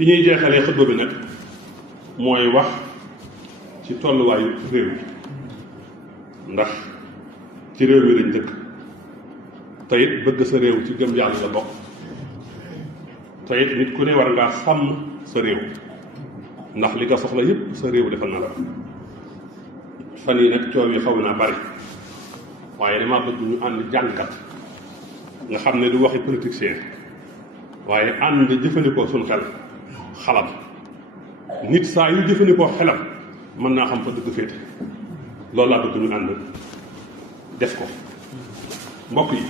fi ñuy jeexalee xutba bi nag mooy wax ci tolluwaayu réew mi ndax ci réew mi lañ dëkk te it bëgg sa réew ci gëm yàlla la bokk te it nit ku ne war ngaa sàmm sa réew ndax li nga soxla yépp sa réew defal na la fan yi nag coow yi xaw naa bari waaye dama bëgg ñu ànd jàngat nga xam ne du waxi politicien waaye ànd jëfandikoo suñ xel xalam nit saa yu jëfandikoo xelam mën naa xam fa dëgg féete loolu laa bëgg ñu ànd def ko mbokk yi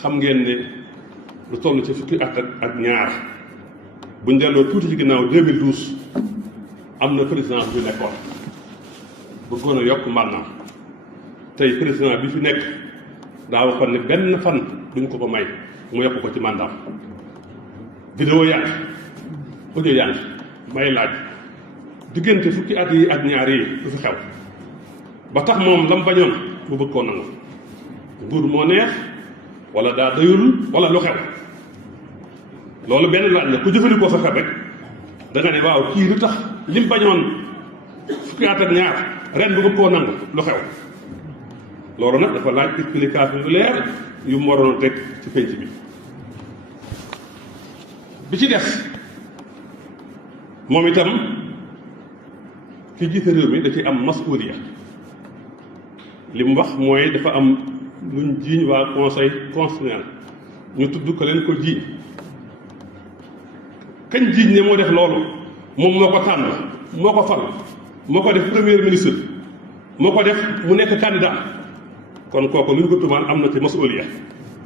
xam ngeen ne lu toll ci fukki at ak ñaar buñ delloo tuuti ci ginnaaw 2012 am na président bi nekkoon bëggoon a yokk mànnaam tey président bi fi nekk daa waxoon ne benn fan duñ ko may mu yokk ko ci mandaam vidéo yaa ngi audio yaa ngi may laaj diggante fukki at yi ak ñaar yi du fi xew ba tax moom lam bañoon mu bëgg koo nangu nguur moo neex wala daa doyul wala lu xew loolu benn laaj la ku jëfandikoo sa xel rek da nga ne waaw kii lu tax lim bañoon fukki at ak ñaar ren bu bëgg koo nangu lu xew loolu nag dafa laaj explication yu leer yu mu waroon a teg ci penc bi ci des moom itam ki jiite réew mi da ci am masuuliya li mu wax mooy dafa am luñ jiiñ waa conseil constitutionnel ñu tudd ko leen ko jiiñ kañ jiiñ ne moo def loolu moom moo ko tànn moo ko fal moo ko def premier ministre moo ko def mu nekk candidat kon kooku lu ñu ko tumaan am na ci masuuliya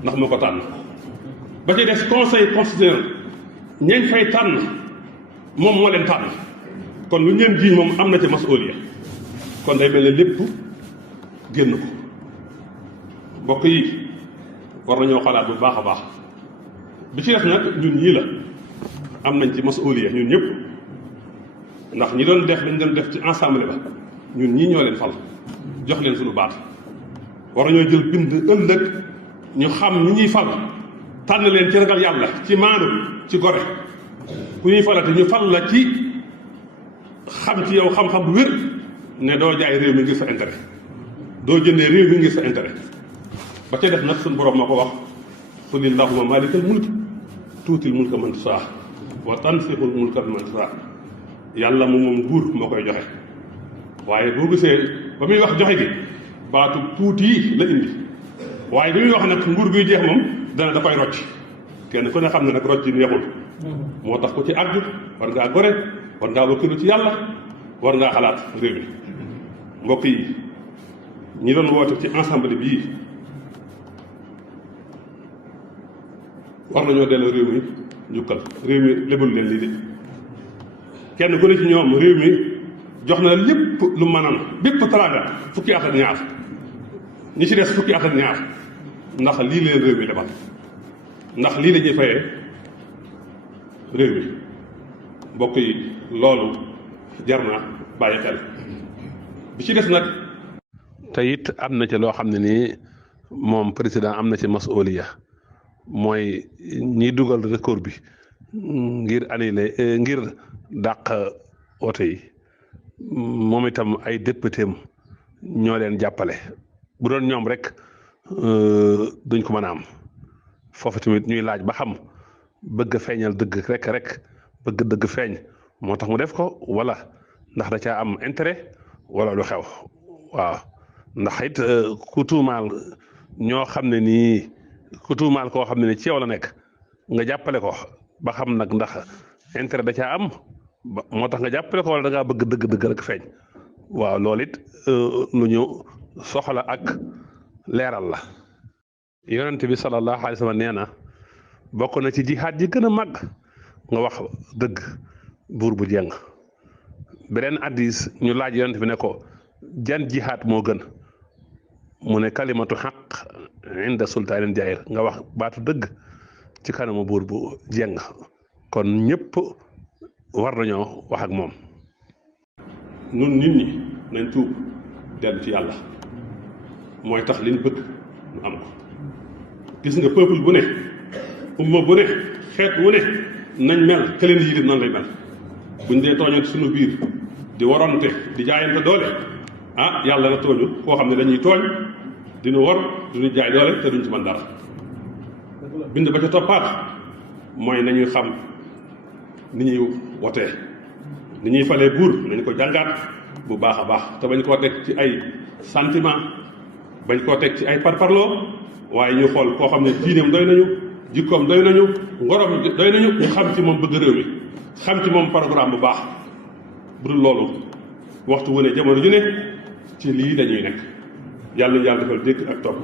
ndax moo ko tànn ba ci des conseil constitutionnel ñañ fay tànn moom moo leen tànn kon lu ñeen jiiñ moom am na ci masuuliya kon day mel ne lépp génn ko mbokk yi war nañoo xalaat bu baax a baax bi ci def nag ñun ñii la am nañ ci masuuliya ñun ñëpp ndax ñi doon def lañ doon def ci ensemble ba ñun ñii ñoo leen fal jox leen suñu baat war nañoo jël bind ëllëg ñu xam ñi ñuy fal tànn leen ci ragal yàlla ci maanu ci gore ku ñuy falate ñu fal la ci xam ci yow xam-xam bu wér ne doo jaay réew mi ngir sa intérêt doo jëndee réew mi ngir sa intérêt ba ca def nag suñu borom moo ko wax qul illahumma maalikal mulk tuutil mulka man tasaa wa tanzi'ul mulka mimman tasaa yàlla moom nguur moo koy joxe waaye boo gisee ba muy wax joxe gi baatu tuuti la indi waaye bi muy wax nag nguur guy jeex moom dana da koy rocc kenn ku ne xam ne nag rocc yi neexul moo tax ku ci àgg war ngaa gore war ngaa wakkilu ci yàlla war ngaa xalaat réew mi mbokk yi ñi doon woote ci ensemble bii war nañoo delloo réew mi njukkal réew mi lebul leen lii de kenn ku ne ci ñoom réew mi jox na lépp lu mënaan bépp teraanga fukki at ak ñaar ñi ci des fukki at ak ñaar ndax lii leen réew mi lebal ndax lii la ñuy fayee réew mi mbokk yi loolu jar na bàyyi xel bi ci des nag te it am na ci loo xam ne nii moom président am na ci masuuliya mooy ñiy dugal recours bi ngir annulé ngir dàq wote yi moom itam ay député am ñoo leen jàppale bu doon ñoom rek duñ ko mën a am foofu tamit ñuy laaj ba xam bëgg feeñal dëgg rek bëgg dëgg feeñ moo tax mu def ko wala ndax da caa am intérêt wala lu xew waaw ndax it ku tuumaal ñoo xam ne nii ku tuumaal koo xam ne ni ci yow la nekk nga jàppale ko ba xam nag ndax intérêt da caa am moo tax nga jàppale ko wala da ngaa bëgg dëgg rek feeñ waaw loolu it lu ñu soxla ak leeral la. yonent bi sallallahu alayhi wa sallam nee na bokk na ci jihaad ji gën a màgg nga wax dëgg buur bu jeng beneen hadiis ñu laaj yonent bi ne ko jan jihaad moo gën mu ne kalimatu xaq inda sultaanin jaayir nga wax baatu dëgg ci kanamu buur bu jeng kon ñëpp war nañoo wax ak moom. nun nit ñi nañ tuub dellu ci yàlla mooy tax liñ bëgg ñu am ko gis nga peuple bu ne umma bu ne xeet wu ne nañ mel ke leen yilif noonu lay mel buñ dee tooñante suñu biir di waronte di jaayante doole ah yàlla na tooñu koo xam ne dañuy tooñ dinu war duñu jaay doole te duñ ci mën dara bind ba ca toppaat mooy nañuy xam ni ñuy wotee ni ñuy falee buur nañu ko jàngaat bu baax a baax te bañ koo teg ci ay sentiment bañ koo teg ci ay parparloo waaye ñu xool koo xam ne diineem doy nañu jikkoom doy nañu ngorom doy nañu ñu xam ci moom bëgg réew mi xam ci moom programme bu baax bu dul loolu waxtu wu ne jamono ju ne ci lii dañuy nekk yàlla defal dégg ak topp